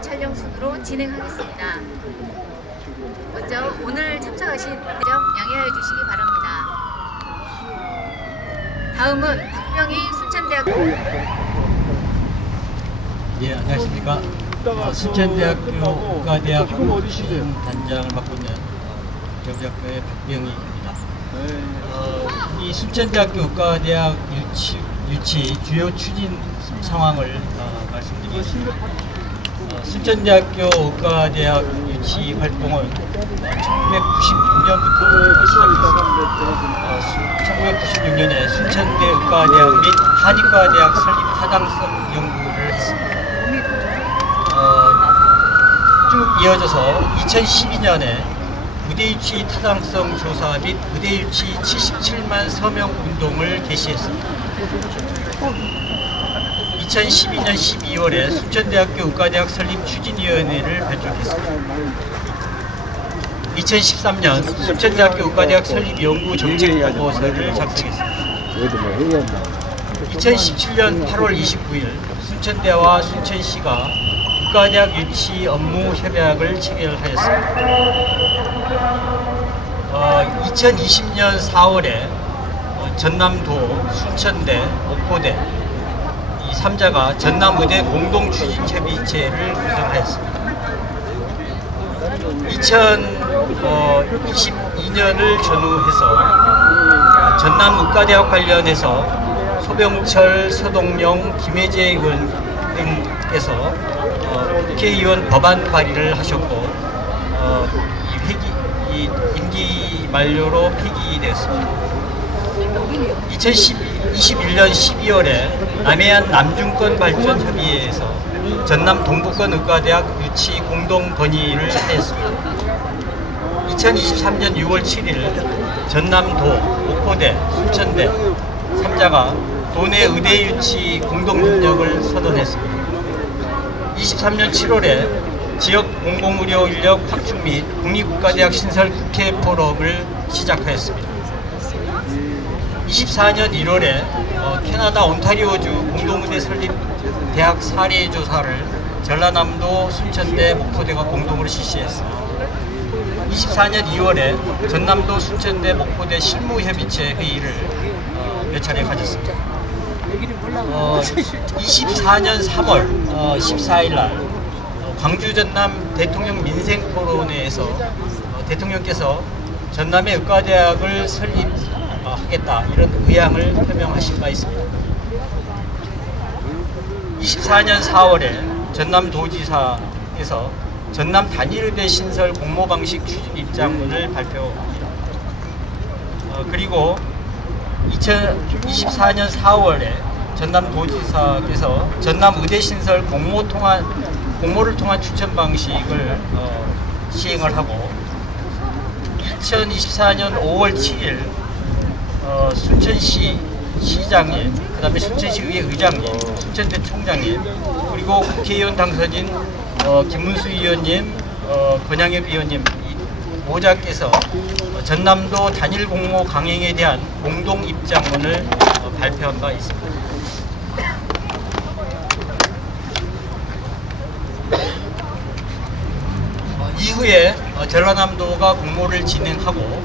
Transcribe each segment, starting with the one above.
촬영 순으로 진행하겠습니다. 먼저 오늘 참석하신 점 양해해 주시기 바랍니다. 다음은 박병희 순천대학교. 예, 안녕하십니까. 순천대학교 국가대학 단장을 맡고 있는 경제학과의 박병희입니다. 이 순천대학교 국가대학 유치 주요 추진 상황을 말씀드리겠습니다. 순천대학교 국가대학 유치 활동은 1996년부터 시작했습니다. 1996년에 순천대 국가대학 및 한의과대학 설립 타당성 연구를 했습니다. 쭉 이어져서 2012년에 의대유치 타당성 조사 및 의대유치 77만 서명 운동을 개시했습니다. 2012년 12월에 순천대학교 의과대학 설립 추진위원회를 발족했습니다. 2013년 순천대학교 의과대학 설립 연구 정책 보고서를 작성했습니다. 2017년 8월 29일 순천대와 순천시가 국가대학 유치 업무 협약을 체결하였습니다. 2020년 4월에 전남도, 순천대, 목포대 이 3자가 전남의대 공동추진협의체를 구성하였습니다. 2022년을 전후해서 전남의과대학 관련해서 소병철, 서동영, 김혜재 의원 등께서 국회의원 법안 발의를 하셨고 이 임기 만료로 폐기되었습니다. 2021년 12월에 남해안 남중권 발전 협의회에서 전남 동부권 의과대학 유치 공동 건의를 하였습니다. 2023년 6월 7일 전남도, 목포대, 순천대 3자가 도내 의대 유치 공동 협력을 선언했습니다. 23년 7월에 지역 공공의료 인력 확충 및 국립국가대학 신설 국회 포럼을 시작하였습니다. 24년 1월에 캐나다 온타리오주 공동의대 설립 대학 사례 조사를 전라남도, 순천대, 목포대가 공동으로 실시했습니다. 24년 2월에 전남도, 순천대, 목포대 실무협의체 회의를 몇 차례 가졌습니다. 24년 3월 14일 날 광주 전남 대통령 민생 토론회에서 대통령께서 전남의 의과대학을 설립하겠다 이런 의향을 표명하신 바 있습니다. 24년 4월에 전남도지사에서 전남 단일의대 신설 공모방식 추진 입장문을 발표합니다. 그리고 2024년 4월에 전남도지사께서 전남의대 신설 공모를 통한 추천 방식을 시행을 하고 2024년 5월 7일 순천시 시장님, 그 다음에 순천시의회 의장님, 순천대 총장님, 그리고 국회의원 당선인 김문수 의원님, 권양엽 의원님 모자께서 전남도 단일 공모 강행에 대한 공동 입장문을 발표한 바 있습니다. 이후에 전라남도가 공모를 진행하고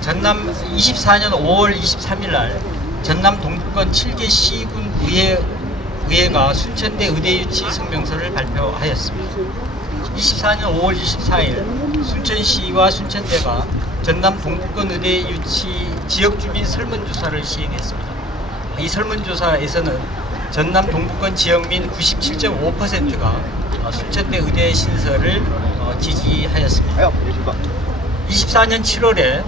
전남 24년 5월 23일 날 전남 동부권 7개 시군 의회가 순천대 의대 유치 성명서를 발표하였습니다. 24년 5월 24일 순천시와 순천대가 전남 동부권 의대 유치 지역주민 설문조사를 시행했습니다. 이 설문조사에서는 전남 동부권 지역민 97.5%가 순천대 의대 신설을 지지하였습니다. 24년 7월에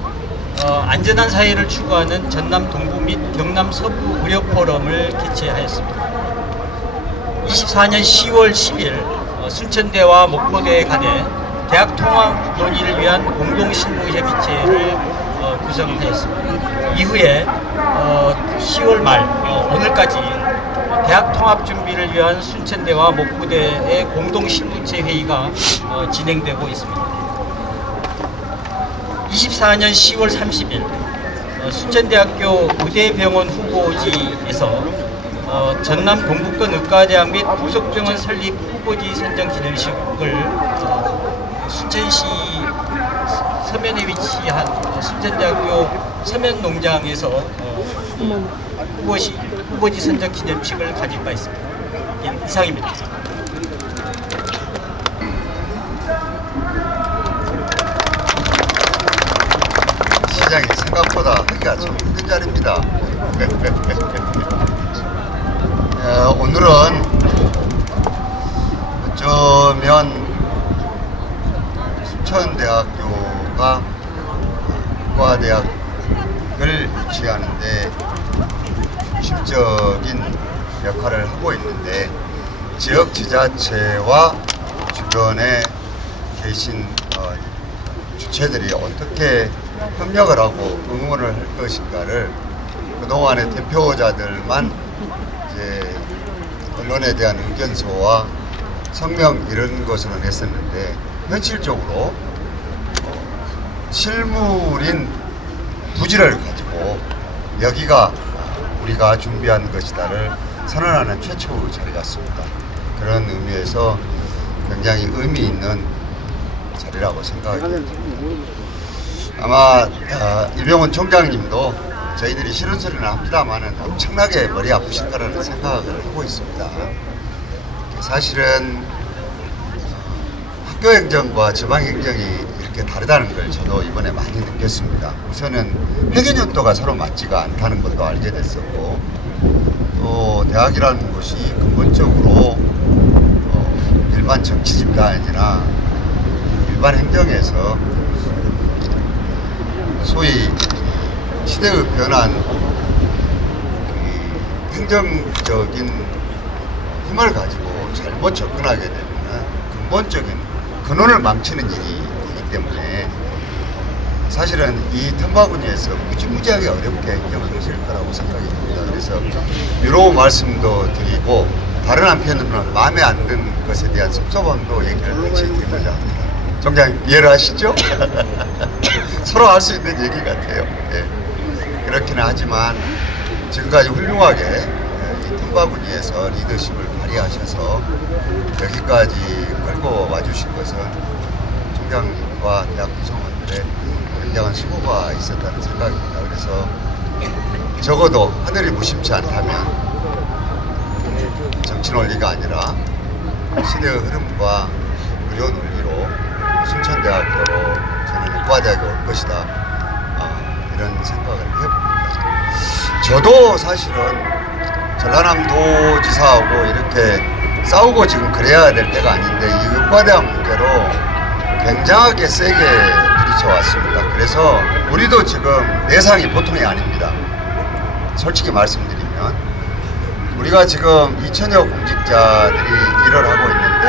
안전한 사회를 추구하는 전남 동부 및 경남 서부 의료 포럼을 개최하였습니다. 24년 10월 10일 순천대와 목포대에 가대 대학 통합 논의를 위한 공동실무협의체를 구성하였습니다. 이후에 10월 말 오늘까지 대학 통합 준비를 위한 순천대와 목포대의 공동실무체 회의가 진행되고 있습니다. 24년 10월 30일 순천대학교 의대병원 후보지에서 전남 동북권 의과대학 및 부속병원 설립 후보지 선정 기념식을 순천시 서면에 위치한 순천대학교 서면농장에서 후보지 선정 기념식을 가질 바 있습니다. 이상입니다. 시장이 생각보다 하기가 좀 힘든 자리입니다. 오늘은 어쩌면 순천대학교가 의과대학을 유치하는데 중심적인 역할을 하고 있는데, 지역 지자체와 주변에 계신 주체들이 어떻게 협력을 하고 응원을 할 것인가를 그동안의 대표자들만 이제 언론에 대한 의견서와 성명 이런 것으로 냈었는데, 현실적으로 실물인 부지를 가지고 여기가 우리가 준비한 것이다를 선언하는 최초의 자리 같습니다. 그런 의미에서 굉장히 의미 있는 자리라고 생각합니다. 아마 이병헌 총장님도 저희들이 싫은 소리는 합니다만은 엄청나게 머리 아프실 거라는 생각을 하고 있습니다. 사실은 학교 행정과 지방 행정이 이렇게 다르다는 걸 저도 이번에 많이 느꼈습니다. 우선은 회계연도가 서로 맞지가 않다는 것도 알게 됐었고, 또 대학이라는 곳이 근본적으로 일반 정치 집단이나 일반 행정에서 소위 시대의 변한 행정적인 힘을 가지고 잘못 접근하게 되면 근본적인 근원을 망치는 일이 되기 때문에 사실은 이 틈바구니에서 무지무지하게 어렵게 행정을 하실 거라고 생각이 듭니다. 그래서 유로 말씀도 드리고, 다른 한편으로는 마음에 안 드는 것에 대한 섭섭함도 얘기를 같이 드리고자 합니다. 총장님 이해를 하시죠? 서로 할 수 있는 얘기 같아요. 예. 그렇기는 하지만 지금까지 훌륭하게 이 틈바구니에서 리더십을 발휘하셔서 여기까지 끌고 와주신 것은 총장님과 대학 구성원들의 굉장한 수고가 있었다는 생각입니다. 그래서 적어도 하늘이 무심치 않다면 정치 논리가 아니라 시대의 흐름과 의료 논리로 순천대학교로 저는 의과대학에 올 것이다, 이런 생각을 해봅니다. 저도 사실은 전라남도지사하고 이렇게 싸우고 지금 그래야 될 때가 아닌데, 이 의과대학 문제로 굉장하게 세게 부딪혀왔습니다. 그래서 우리도 지금 내상이 보통이 아닙니다. 솔직히 말씀드리면 우리가 지금 2천여 공직자들이 일을 하고 있는데,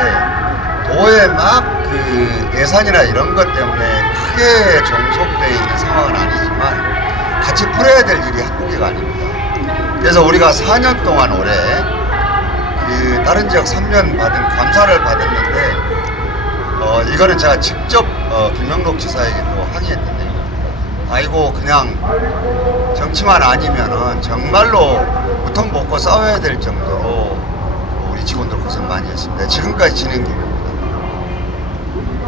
도에 막 그 예산이나 이런 것 때문에 크게 종속되어 있는 상황은 아니지만 같이 풀어야 될 일이 한두 개가 아닙니다. 그래서 우리가 4년 동안 올해 그 다른 지역 3년 받은 감사를 받았는데, 이거는 제가 직접 김영록 지사에게도 항의했던 얘기입니다. 아이고, 그냥 정치만 아니면은 정말로 무통 먹고 싸워야 될 정도로 우리 직원들 고생 많이 했습니다. 지금까지 진행 중입니다.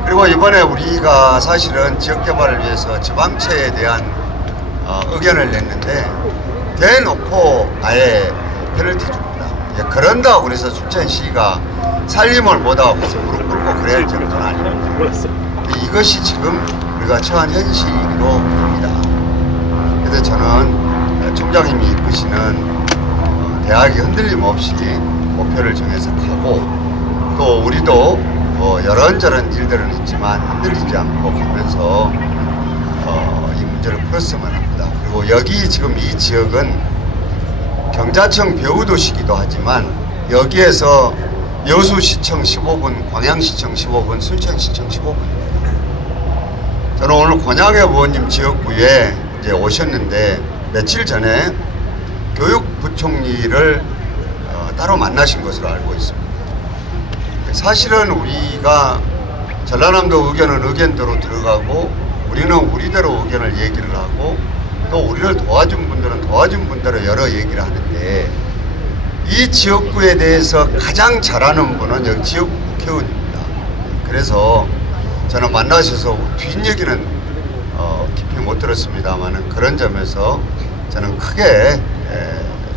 그리고 이번에 우리가 사실은 지역개발을 위해서 지방채에 대한 의견을 냈는데, 대놓고 아예 페널티 줍니다. 그런다고 그래서 순천시가 살림을 못하고 가서 무릎 꿇고 그래야 할 정도는 아닙니다. 이것이 지금 우리가 처한 현실로 봅니다. 그래서 저는 총장님이 이끄시는 대학이 흔들림 없이 목표를 정해서 가고, 또 우리도 여런저런 일들은 있지만 흔들리지 않고 가면서 이 문제를 풀었으면 합니다. 그리고 여기 지금 이 지역은 경자청 배후도시기도 하지만 여기에서 여수시청 15분, 광양시청 15분, 순천시청 15분입니다. 저는 오늘 권양회 의원님 지역구에 이제 오셨는데, 며칠 전에 교육부총리를 따로 만나신 것으로 알고 있습니다. 사실은 우리가 전라남도 의견은 의견대로 들어가고, 우리는 우리대로 의견을 얘기를 하고, 또 우리를 도와준 분들은 도와준 분대로 여러 얘기를 하는데 이 지역구에 대해서 가장 잘하는 분은 여기 지역구 국회의원입니다. 그래서 저는 만나셔서 뒷얘기는 깊이 못 들었습니다만 그런 점에서 저는 크게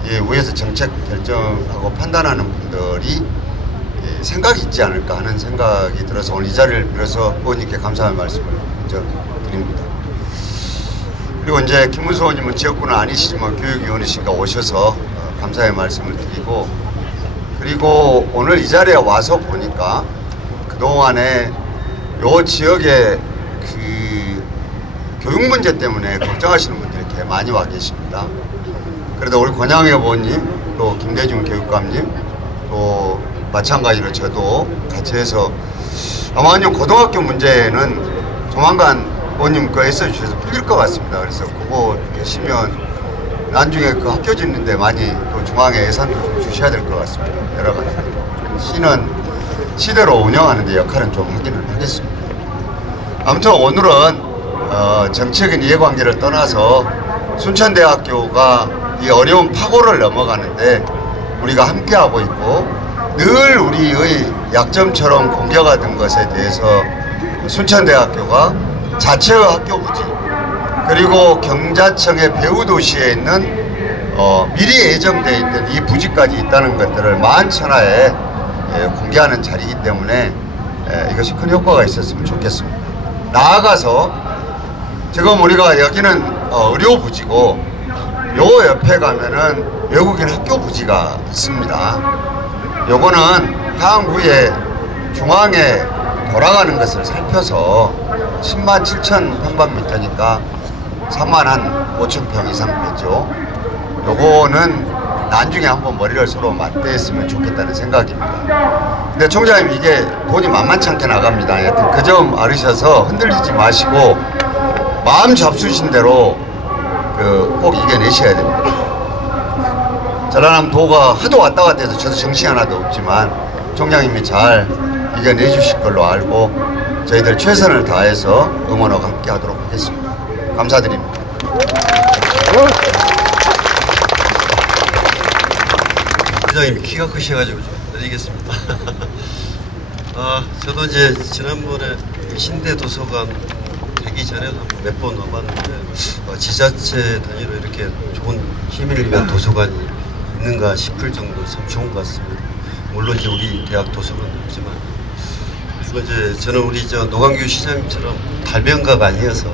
이 위에서 정책 결정하고 판단하는 분들이 생각이 있지 않을까 하는 생각이 들어서 오늘 이 자리를 빌어서 의원님께 감사의 말씀을 먼저 드립니다. 그리고 이제 김문수 의원님은 지역구는 아니시지만 교육위원이시니까 오셔서 감사의 말씀을 드리고, 그리고 오늘 이 자리에 와서 보니까 그동안에 요 지역의 그 교육 문제 때문에 걱정하시는 분들이 이렇게 많이 와 계십니다. 그래도 우리 권양혜 의원님, 또 김대중 교육감님, 또 마찬가지로 저도 같이 해서 아마 고등학교 문제는 조만간 의원님 그 애써주셔서 풀릴 것 같습니다. 그래서 그거 계시면 나중에 그 학교 짓는데 많이 또 중앙에 예산도 좀 주셔야 될 것 같습니다. 여러 가지. 시는 시대로 운영하는 데 역할은 좀 하기는 하겠습니다. 아무튼 오늘은 정치적인 이해관계를 떠나서 순천대학교가 이 어려운 파고를 넘어가는데 우리가 함께하고 있고 늘 우리의 약점처럼 공격하던 것에 대해서 순천대학교가 자체의 학교 부지 그리고 경자청의 배후도시에 있는 미리 예정되어 있던 이 부지까지 있다는 것들을 만천하에 공개하는 자리이기 때문에 이것이 큰 효과가 있었으면 좋겠습니다. 나아가서 지금 우리가 여기는 의료 부지고 요 옆에 가면은 외국인 학교 부지가 있습니다. 요거는 향후에 중앙에 돌아가는 것을 살펴서 10만 7천 평방미터니까 3만 한 5천 평 이상 되죠. 요거는 나중에 한번 머리를 서로 맞대했으면 좋겠다는 생각입니다. 근데 총장님 이게 돈이 만만치 않게 나갑니다. 하여튼 그 점 알으셔서 흔들리지 마시고 마음 잡수신 대로 꼭 이겨내셔야 됩니다. 전라남 도가 하도 왔다 갔다 해서 저도 정신이 하나도 없지만 총장님이 잘 이겨내 주실 걸로 알고 저희들 최선을 다해서 응원하고 함께 하도록 하겠습니다. 감사드립니다. 부장님이 키가 크셔가지고 좀 드리겠습니다. 저도 이제 지난번에 신대 도서관 되기 전에도 몇 번 와봤는데 지자체 단위로 이렇게 좋은 시민을 위한 도서관이 있는가 싶을 정도로 참 좋은 것 같습니다. 물론 이제 우리 대학 도서관도 있지만 그리고 이제 저는 우리 노광규 시장님처럼 달변가가 아니어서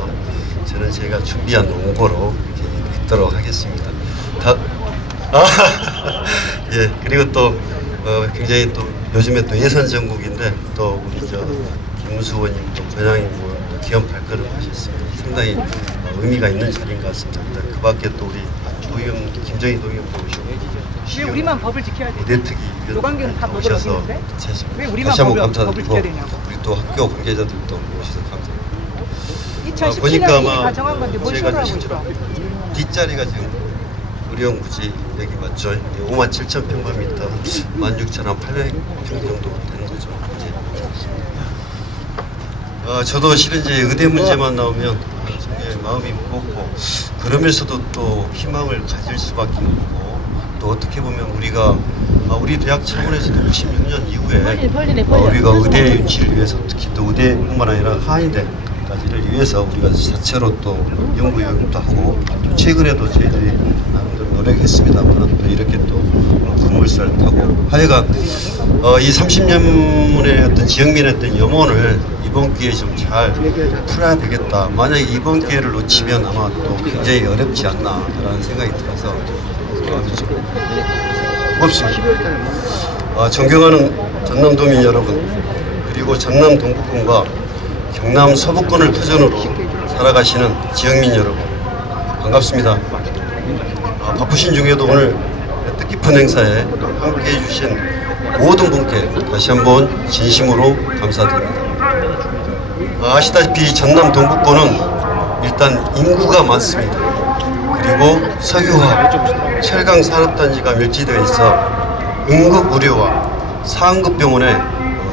저는 제가 준비한 원고로 이렇게 읽도록 하겠습니다. 예, 그리고 또 굉장히 또 요즘에 또 예산 전국인데 또 우리 김문수 의원님 또 권양희 의원 기원 발걸음 하셨습니다. 상당히 의미가 있는 자리인 것 같습니다. 그 밖에 또 우리 도의원 김정희 도의원도 오시고 왜 우리만 법을 지켜야 돼? 오대특위 노광규는 다 법을 오셔서 어기는데? 왜 우리만 다시 한번 법을 감사드리고 지켜야 되냐고. 우리 또 학교 관계자들도 오셔서 감사드립니다. 2017년에 다 정한 건데 뭘 제가 쇼를 하고 실제로 있어? 뒷자리가 지금 의령 부지 여기 맞죠? 5만 7천 평방미터 16,800평 정도 되는 거죠. 저도 실은 이제 의대 문제만 나오면 정말 마음이 무겁고 그러면서도 또 희망을 가질 수밖에 없고 또 어떻게 보면 우리가 우리 대학 차원에서도 96년 이후에 우리가 의대 유치를 위해서 특히 또 의대뿐만 아니라 한의대까지를 위해서 우리가 자체로 또 연구 영역도 하고 또 최근에도 저희들이 나름대로 노력했습니다만 또 이렇게 또 건물사를 타고 하여간 이 30년의 어떤 지역민의 어떤 염원을 이번 기회에 좀 잘 풀어야 되겠다. 만약에 이번 기회를 놓치면 아마 또 굉장히 어렵지 않나라는 생각이 들어서 없습니다. 존경하는 전남도민 여러분 그리고 전남 동북권과 경남 서북권을 터전으로 살아가시는 지역민 여러분 반갑습니다. 바쁘신 중에도 오늘 뜻깊은 행사에 함께해 주신 모든 분께 다시 한번 진심으로 감사드립니다. 아시다시피 전남 동북권은 일단 인구가 많습니다. 그리고 석유화학, 철강 산업단지가 밀집되어 있어 응급 의료와 상급 병원의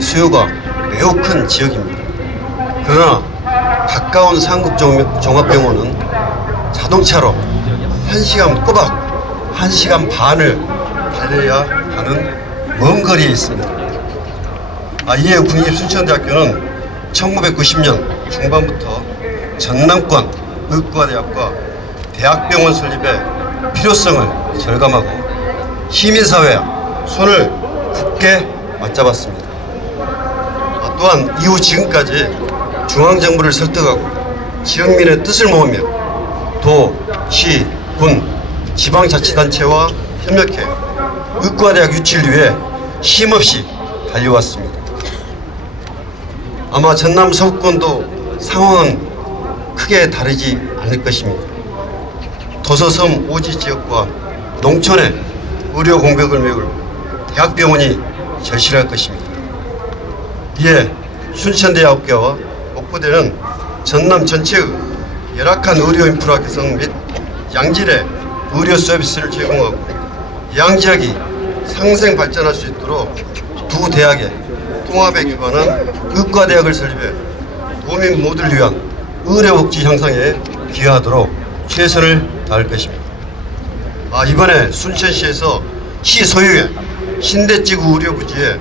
수요가 매우 큰 지역입니다. 그러나 가까운 상급 종합병원은 자동차로 1시간 꼬박 1시간 반을 달려야 하는 먼 거리에 있습니다. 이에 국립순천대학교는 1990년 중반부터 전남권 의과대학과 대학병원 설립의 필요성을 절감하고 시민사회와 손을 굳게 맞잡았습니다. 또한 이후 지금까지 중앙정부를 설득하고 지역민의 뜻을 모으며 도, 시, 군, 지방자치단체와 협력해 의과대학 유치를 위해 쉼없이 달려왔습니다. 아마 전남 서구권도 상황은 크게 다르지 않을 것입니다. 도서섬 오지 지역과 농촌의 의료 공백을 메울 대학병원이 절실할 것입니다. 이에 순천대학교와 목포대는 전남 전체의 열악한 의료 인프라 개선 및 양질의 의료 서비스를 제공하고 양지역이 상생 발전할 수 있도록 두 대학의 통합에 기반한 의과대학을 설립해 도민 모두를 위한 의료복지 향상에 기여하도록 최선을 다할 것입니다. 이번에 순천시에서 시 소유의 신대지구 의료부지에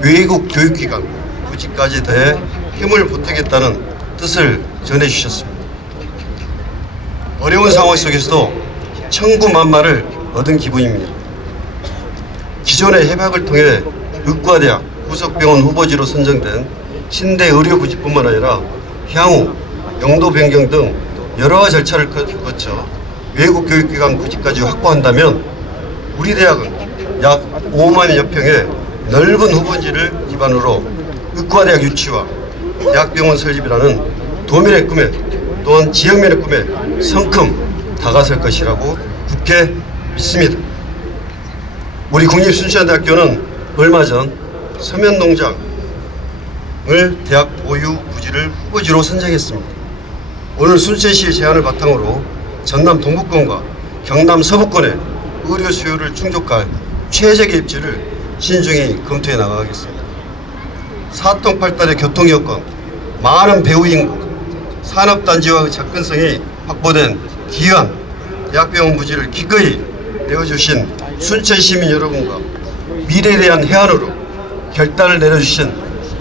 외국 교육기관 부지까지 더해 힘을 보태겠다는 뜻을 전해주셨습니다. 어려운 상황 속에서도 천구만마를 얻은 기분입니다. 기존의 협약을 통해 의과대학 부속병원 후보지로 선정된 신대 의료부지뿐만 아니라 향후 용도 변경 등 여러 절차를 거쳐 외국 교육기관 부지까지 확보한다면 우리 대학은 약 5만여 평의 넓은 후보지를 기반으로 의과대학 유치와 대학병원 설립이라는 도민의 꿈에 또한 지역민의 꿈에 성큼 다가설 것이라고 굳게 믿습니다. 우리 국립순천대학교는 얼마 전 서면농장을 대학 보유 부지를 후보지로 선정했습니다. 오늘 순천시의 제안을 바탕으로 전남 동북권과 경남 서북권의 의료 수요를 충족할 최적의 입지를 신중히 검토해 나가겠습니다. 사통팔달의 교통 여건, 많은 배우 인구, 산업단지와의 접근성이 확보된 귀한 대학병원 부지를 기꺼이 내어주신 순천 시민 여러분과 미래에 대한 해안으로 결단을 내려주신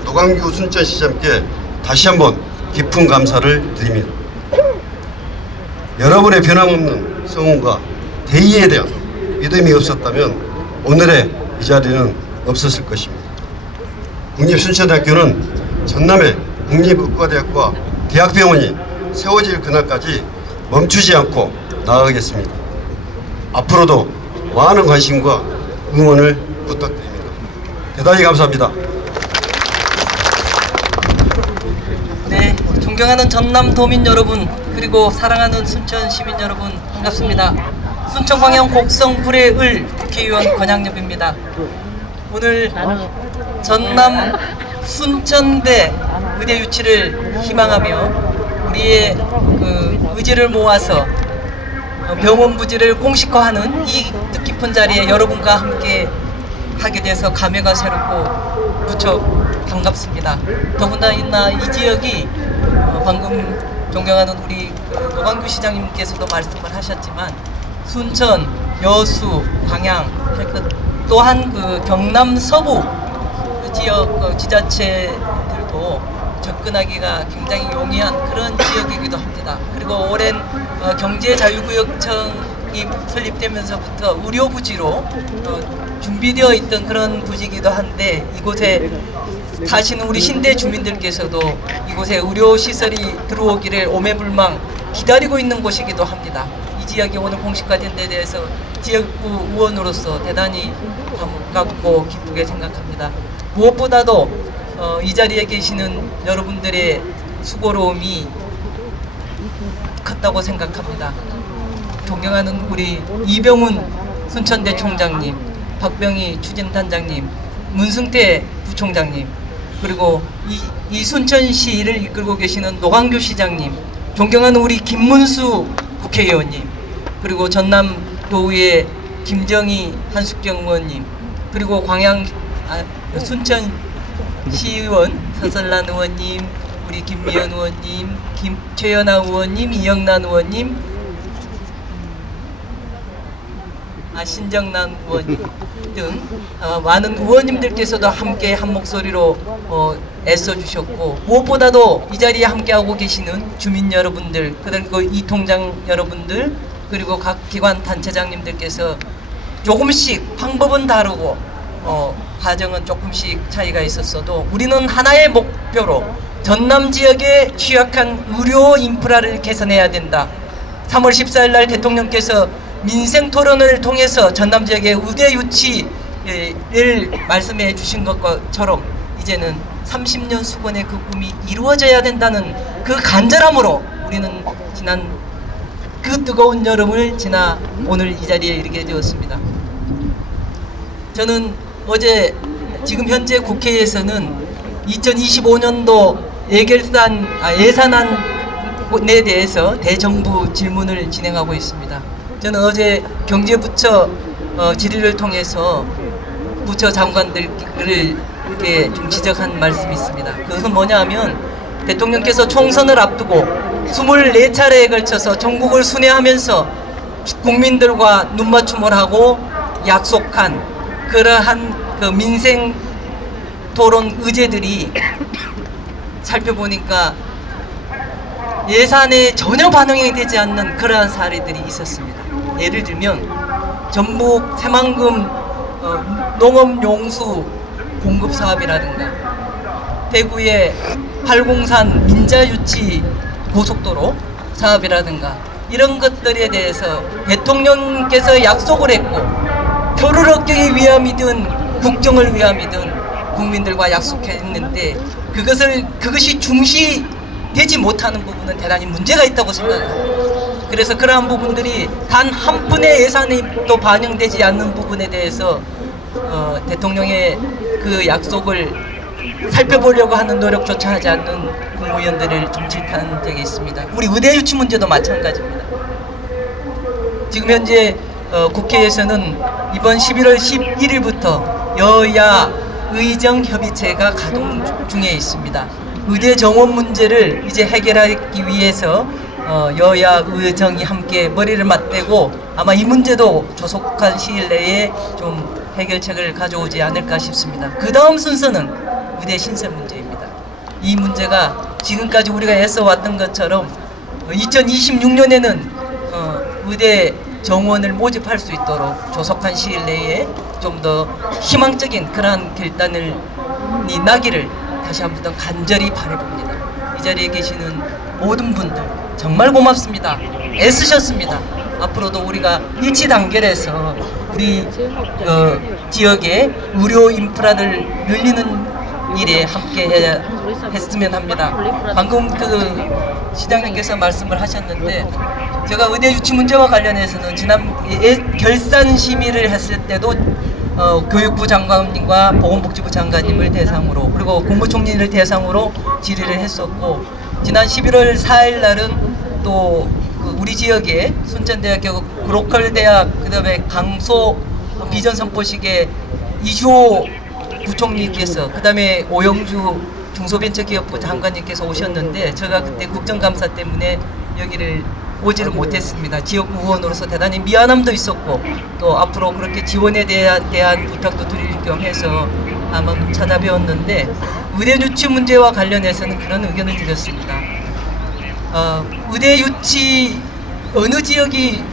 노광규 순천시장께 다시 한번 깊은 감사를 드립니다. 여러분의 변함없는 성원과 대의에 대한 믿음이 없었다면 오늘의 이 자리는 없었을 것입니다. 국립순천대학교는 전남의 국립의과대학과 대학병원이 세워질 그날까지 멈추지 않고 나아가겠습니다. 앞으로도 많은 관심과 응원을 부탁드립니다. 대단히 감사합니다. 네, 존경하는 전남 도민 여러분, 그리고 사랑하는 순천 시민 여러분, 반갑습니다. 순천광양 곡성 불의을 국회의원 권양엽입니다. 오늘 전남 순천대 의대 유치를 희망하며 우리의 의지를 모아서 병원 부지를 공식화하는 이 뜻깊은 자리에 여러분과 함께 하게 돼서 감회가 새롭고 무척 반갑습니다. 더군다나 이 지역이 방금 존경하는 우리 노광규 시장님께서도 말씀을 하셨지만 순천, 여수, 광양 또한 경남 서부 지역 지자체들도 접근하기가 굉장히 용이한 그런 지역이기도 합니다. 그리고 오랜 경제자유구역청이 설립되면서부터 의료부지로 준비되어 있던 그런 부지이기도 한데 이곳에 사시는 우리 신대 주민들께서도 이곳에 의료시설이 들어오기를 오매불망 기다리고 있는 곳이기도 합니다. 이 지역이 오늘 공식화된 데 대해서 지역구 의원으로서 대단히 반갑고 기쁘게 생각합니다. 무엇보다도 이 자리에 계시는 여러분들의 수고로움이 컸다고 생각합니다. 존경하는 우리 이병훈 순천대 총장님, 박병희 추진단장님, 문승태 부총장님, 그리고 이 순천시를 이끌고 계시는 노광규 시장님, 존경하는 우리 김문수 국회의원님, 그리고 전남도의회 김정희 한숙경 의원님, 그리고 순천시의원 서설란 의원님, 우리 김미연 의원님, 최연아 의원님, 이영란 의원님, 신정남 의원 등 많은 의원님들께서도 함께 한 목소리로 애써주셨고, 무엇보다도 이 자리에 함께하고 계시는 주민 여러분들, 그리고 이 통장 여러분들, 그리고 각 기관 단체장님들께서 조금씩 방법은 다르고 과정은 조금씩 차이가 있었어도 우리는 하나의 목표로 전남 지역의 취약한 의료 인프라를 개선해야 된다. 3월 14일 날 대통령께서 민생 토론을 통해서 전남 지역의 의대 유치를 말씀해 주신 것처럼 이제는 30년 수건의 그 꿈이 이루어져야 된다는 그 간절함으로 우리는 지난 그 뜨거운 여름을 지나 오늘 이 자리에 이르게 되었습니다. 저는 어제 지금 현재 국회에서는 2025년도 예산안에 대해서 대정부 질문을 진행하고 있습니다. 저는 어제 경제부처 질의를 통해서 부처 장관들을 이렇게 좀 지적한 말씀이 있습니다. 그것은 뭐냐 하면 대통령께서 총선을 앞두고 24차례에 걸쳐서 전국을 순회하면서 국민들과 눈맞춤을 하고 약속한 그러한 그 민생 토론 의제들이 살펴보니까 예산에 전혀 반영이 되지 않는 그러한 사례들이 있었습니다. 예를 들면 전북 새만금 농업용수 공급 사업이라든가, 대구의 팔공산 민자유치 고속도로 사업이라든가, 이런 것들에 대해서 대통령께서 약속을 했고 표를 얻기 위함이든 국정을 위함이든 국민들과 약속했는데 그것이 중시되지 못하는 부분은 대단히 문제가 있다고 생각합니다. 그래서 그러한 부분들이 단 한 푼의 예산이 또 반영되지 않는 부분에 대해서 대통령의 그 약속을 살펴보려고 하는 노력조차 하지 않는 국무위원들을 좀 질타한 적이 있습니다. 우리 의대 유치 문제도 마찬가지입니다. 지금 현재 국회에서는 이번 11월 11일부터 여야 의정협의체가 가동 중에 있습니다. 의대 정원 문제를 이제 해결하기 위해서 여야 의정이 함께 머리를 맞대고 아마 이 문제도 조속한 시일 내에 좀 해결책을 가져오지 않을까 싶습니다. 그 다음 순서는 의대 신설 문제입니다. 이 문제가 지금까지 우리가 애써왔던 것처럼 2026년에는 의대 정원을 모집할 수 있도록 조속한 시일 내에 좀 더 희망적인 그러한 결단이 나기를 다시 한번 간절히 바라봅니다. 이 자리에 계시는 모든 분들 정말 고맙습니다. 애쓰셨습니다. 앞으로도 우리가 일치단결해서 우리 지역의 의료 인프라를 늘리는 일에 함께 했으면 합니다. 방금 그 시장님께서 말씀을 하셨는데, 제가 의대 유치 문제와 관련해서는 지난 결산 심의를 했을 때도 교육부 장관님과 보건복지부 장관님을 대상으로, 그리고 국무총리를 대상으로 질의를 했었고, 지난 11월 4일 날은 또 우리 지역의 순천대학교 그로컬대학, 그다음에 강소 비전 선포식에 이주호 부총리께서, 그다음에 오영주 중소벤처기업부 장관님께서 오셨는데 제가 그때 국정감사 때문에 여기를 오지를 못했습니다. 지역 의원으로서 대단히 미안함도 있었고, 또 앞으로 그렇게 지원에 대한 부탁도 드릴 겸 해서 한번 찾아뵈었는데, 의대 유치 문제와 관련해서는 그런 의견을 드렸습니다. 의대 유치 어느 지역이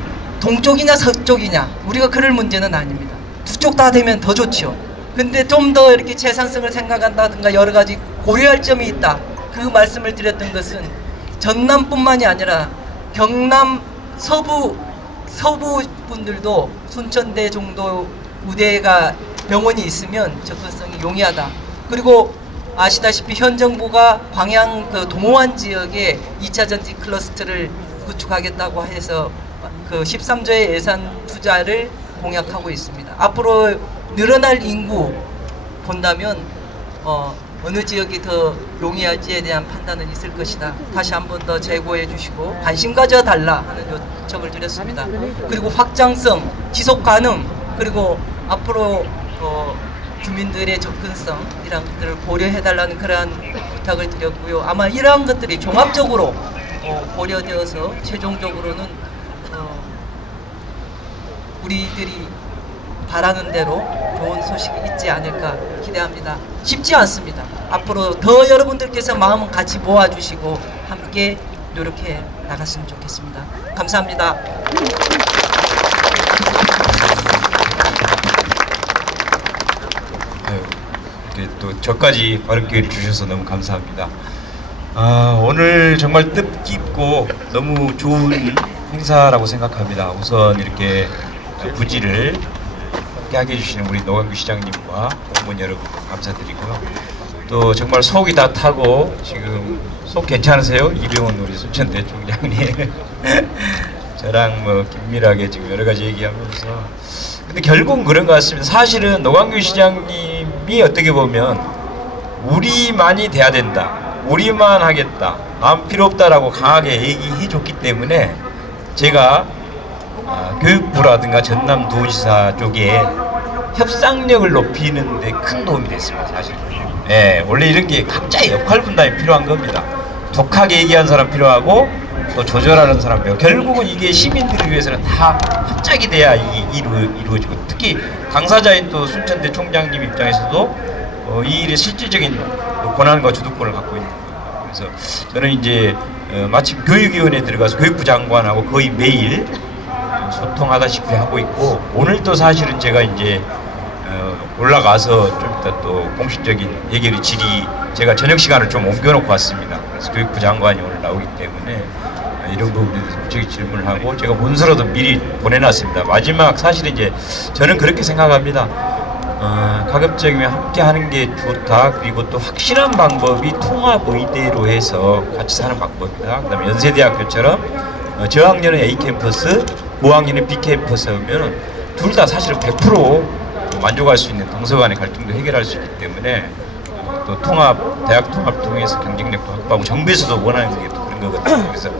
동쪽이냐 서쪽이냐, 우리가 그럴 문제는 아닙니다. 두 쪽 다 되면 더 좋죠. 근데 좀 더 이렇게 재산성을 생각한다든가 여러 가지 고려할 점이 있다, 그 말씀을 드렸던 것은 전남뿐만이 아니라 경남 서부 분들도 순천대 정도 의대가 병원이 있으면 접근성이 용이하다. 그리고 아시다시피 현 정부가 광양 그 동호안 지역에 2차 전지 클러스터를 구축하겠다고 해서 그 13조의 예산 투자를 공약하고 있습니다. 앞으로 늘어날 인구 본다면 어느 지역이 더 용이할지에 대한 판단은 있을 것이다. 다시 한 번 더 재고해 주시고 관심 가져달라 하는 요청을 드렸습니다. 그리고 확장성, 지속 가능, 그리고 앞으로 주민들의 접근성, 이러한 것들을 고려해달라는 그러한 부탁을 드렸고요. 아마 이러한 것들이 종합적으로 고려되어서 최종적으로는 우리들이 바라는 대로 좋은 소식이 있지 않을까 기대합니다. 쉽지 않습니다. 앞으로 더 여러분들께서 마음을 같이 모아주시고 함께 노력해 나갔으면 좋겠습니다. 감사합니다. 아유, 이렇게 또 저까지 발언 기회를 주셔서 너무 감사합니다. 오늘 정말 뜻깊고 너무 좋은 행사라고 생각합니다. 우선 이렇게 부지를 함께하게 해주시는 우리 노광규 시장님과 공무원 여러분 감사드리고요. 또 정말 속이 다 타고 지금 속 괜찮으세요? 이병헌 우리 순천대 총장님 저랑 뭐 긴밀하게 지금 여러 가지 얘기하면서 근데 결국은 그런 것 같습니다. 사실은 노광규 시장님이 어떻게 보면 우리만이 돼야 된다, 우리만 하겠다, 남 필요 없다라고 강하게 얘기해 줬기 때문에 제가 교육부라든가 전남도지사 쪽에 협상력을 높이는 데 큰 도움이 됐습니다. 사실. 네, 원래 이런 게 각자의 역할 분담이 필요한 겁니다. 독하게 얘기하는 사람 필요하고 또 조절하는 사람 필요하고 결국은 이게 시민들을 위해서는 다 합작이 돼야 이게 이루어지고 특히 당사자인 또 순천대 총장님 입장에서도 이 일의 실질적인 권한과 주도권을 갖고 있는 거예요. 그래서 저는 이제 마침 교육위원회에 들어가서 교육부 장관하고 거의 매일 소통하다시피 하고 있고 오늘도 사실은 제가 이제 올라가서 좀 이따 또 공식적인 예결위 질의 제가 저녁 시간을 좀 옮겨놓고 왔습니다. 그래서 교육부 장관이 오늘 나오기 때문에 이런 부분에 대해서 구체적인 질문을 하고 제가 문서로도 미리 보내놨습니다. 마지막 사실은 이제 저는 그렇게 생각합니다. 가급적이면 함께 하는 게 좋다. 그리고 또 확실한 방법이 통합 의대로 해서 같이 사는 방법이다. 그다음에 연세대학교처럼 저학년은 A 캠퍼스, 고학년은 B 캠퍼스 하면 둘 다 사실은 100% 만족할 수 있는 동서 간의 갈등도 해결할 수 있기 때문에 또 통합, 대학 통합 통해서 경쟁력도 확보하고 정부에서도 원하는 게 또 그런 거거든요. 그래서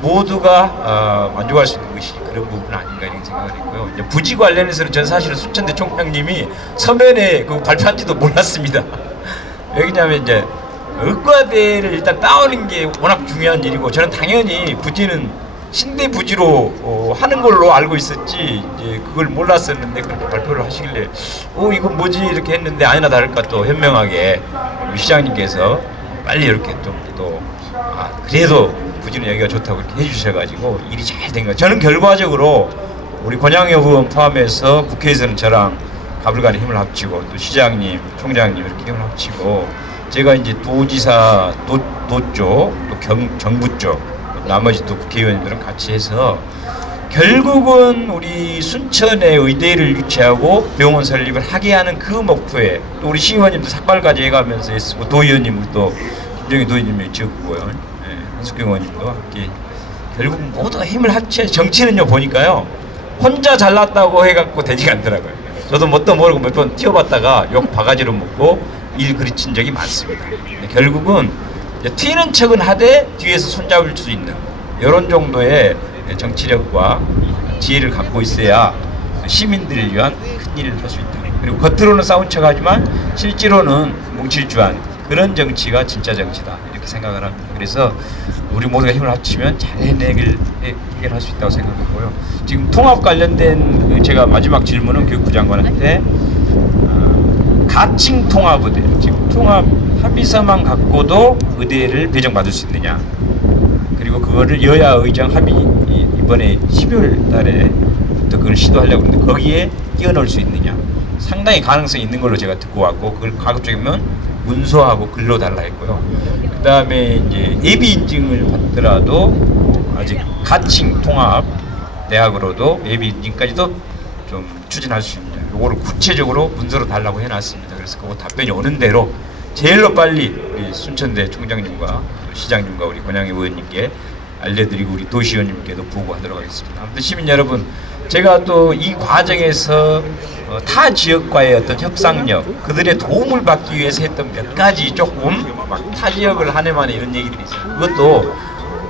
모두가 만족할 수 있는 것이 그런 부분 아닌가 이런 생각을 했고요. 이제 부지 관련해서는 전 사실은 순천대 총장님이 서면에 그 발표한지도 몰랐습니다. 왜냐하면 이제 의과대를 일단 따오는 게 워낙 중요한 일이고 저는 당연히 부지는 신대 부지로 하는 걸로 알고 있었지 이제 그걸 몰랐었는데 그렇게 발표를 하시길래 이건 뭐지 이렇게 했는데 아니나 다를까 또 현명하게 우리 시장님께서 빨리 이렇게 좀 또 그래도 부지는 여기가 좋다고 이렇게 해주셔가지고 일이 잘 된 거예요. 저는 결과적으로 우리 권양여 의원 포함해서 국회에서는 저랑 가불간의 힘을 합치고 또 시장님, 총장님 이렇게 힘을 합치고 제가 이제 도지사, 도 쪽, 또 정부 쪽 나머지 또 국회의원들은 같이 해서 결국은 우리 순천에 의대를 유치하고 병원 설립을 하게 하는 그 목표에 또 우리 시의원님도 삭발까지 해가면서 했고 도의원님도 또 김정희 도의원님이 지역구고요. 한숙경 의원님도 함께 결국 모두가 힘을 합쳐 정치는요 보니까요 혼자 잘났다고 해갖고 되지가 않더라고요. 저도 뭣도 모르고 몇 번 튀어봤다가 욕 바가지로 먹고 일 그르친 적이 많습니다. 근데 결국은 튀는 척은 하되 뒤에서 손잡을 수 있는 이런 정도의 정치력과 지혜를 갖고 있어야 시민들을 위한 큰 일을 할 수 있다. 그리고 겉으로는 싸운 척하지만 실제로는 뭉칠 줄 아는 그런 정치가 진짜 정치다 이렇게 생각을 합니다. 그래서 우리 모두가 힘을 합치면 잘 해결할 수 있다고 생각하고요. 지금 통합 관련된 제가 마지막 질문은 교육부 장관한테 가칭 통합 의대 지금 통합 합의서만 갖고도 의대를 배정받을 수 있느냐 그리고 그거를 여야 의장 합의 이번에 12월 달에부터 그걸 시도하려고 하는데 거기에 끼워넣을 수 있느냐 상당히 가능성이 있는 걸로 제가 듣고 왔고 그걸 가급적이면 문서하고 글로 달라 했고요. 그 다음에 이제 예비 인증을 받더라도 아직 가칭 통합 대학으로도 예비 인증까지도 좀 추진할 수 있느냐 요거를 구체적으로 문서로 달라고 해놨습니다. 그래서 그거 답변이 오는 대로 제일로 빨리 우리 순천대 총장님과 시장님과 우리 권양희 의원님께 알려드리고 우리 도시의원님께도 보고하도록 하겠습니다. 아무튼 시민 여러분 제가 또 이 과정에서 타 지역과의 어떤 협상력 그들의 도움을 받기 위해서 했던 몇 가지 조금 막 타 지역을 한 해만에 이런 얘기들이 있어요. 그것도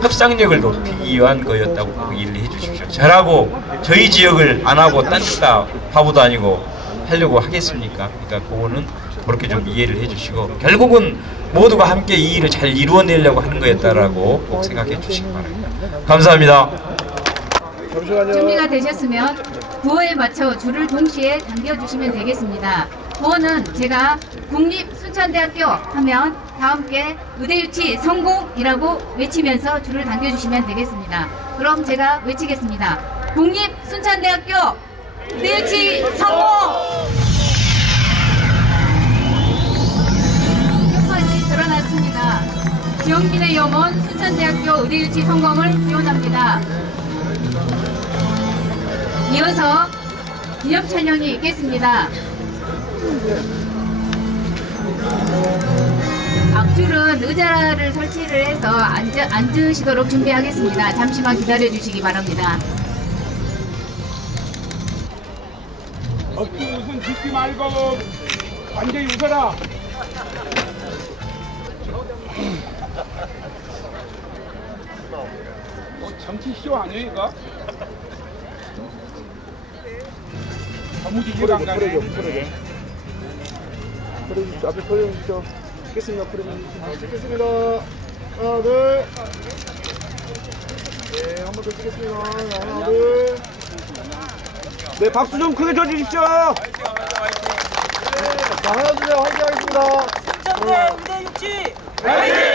협상력을 높이기 위한 거였다고 꼭 이해를 해 주십시오. 저라고 저희 지역을 안 하고 딴 집 다 바보도 아니고 하려고 하겠습니까? 그러니까 그거는 그렇게 좀 이해를 해 주시고 결국은 모두가 함께 이 일을 잘 이루어내려고 하는 거였다라고 꼭 생각해 주시기 바랍니다. 감사합니다. 준비가 되셨으면 구호에 맞춰 줄을 동시에 당겨주시면 되겠습니다. 구호는 제가 국립순천대학교 하면 다 함께 의대유치 성공이라고 외치면서 줄을 당겨주시면 되겠습니다. 그럼 제가 외치겠습니다. 국립순천대학교 의대유치 성공! 끝까지 드러났습니다. 지원민의 염원 순천대학교 의대유치 성공을 기원합니다. 이어서 기념 촬영이 있겠습니다. 앞줄은 의자를 설치를 해서 앉으시도록 준비하겠습니다. 잠시만 기다려 주시기 바랍니다. 어깨 웃음 짓지 말고 완전히 웃어라. 정치쇼 아니에요 이거? 너무 이해가 안 가네. 풀어주십시오. 앞에 풀어주십시오. 찍겠습니다. 풀어주십시오. 찍겠습니다. 하나, 둘. 네, 한 번 더 찍겠습니다. 하나, 둘. 네, 박수 좀 크게 쳐주십시오. 자, 하나, 둘, 화이팅 하겠습니다. 순천대 의대유치 화이팅!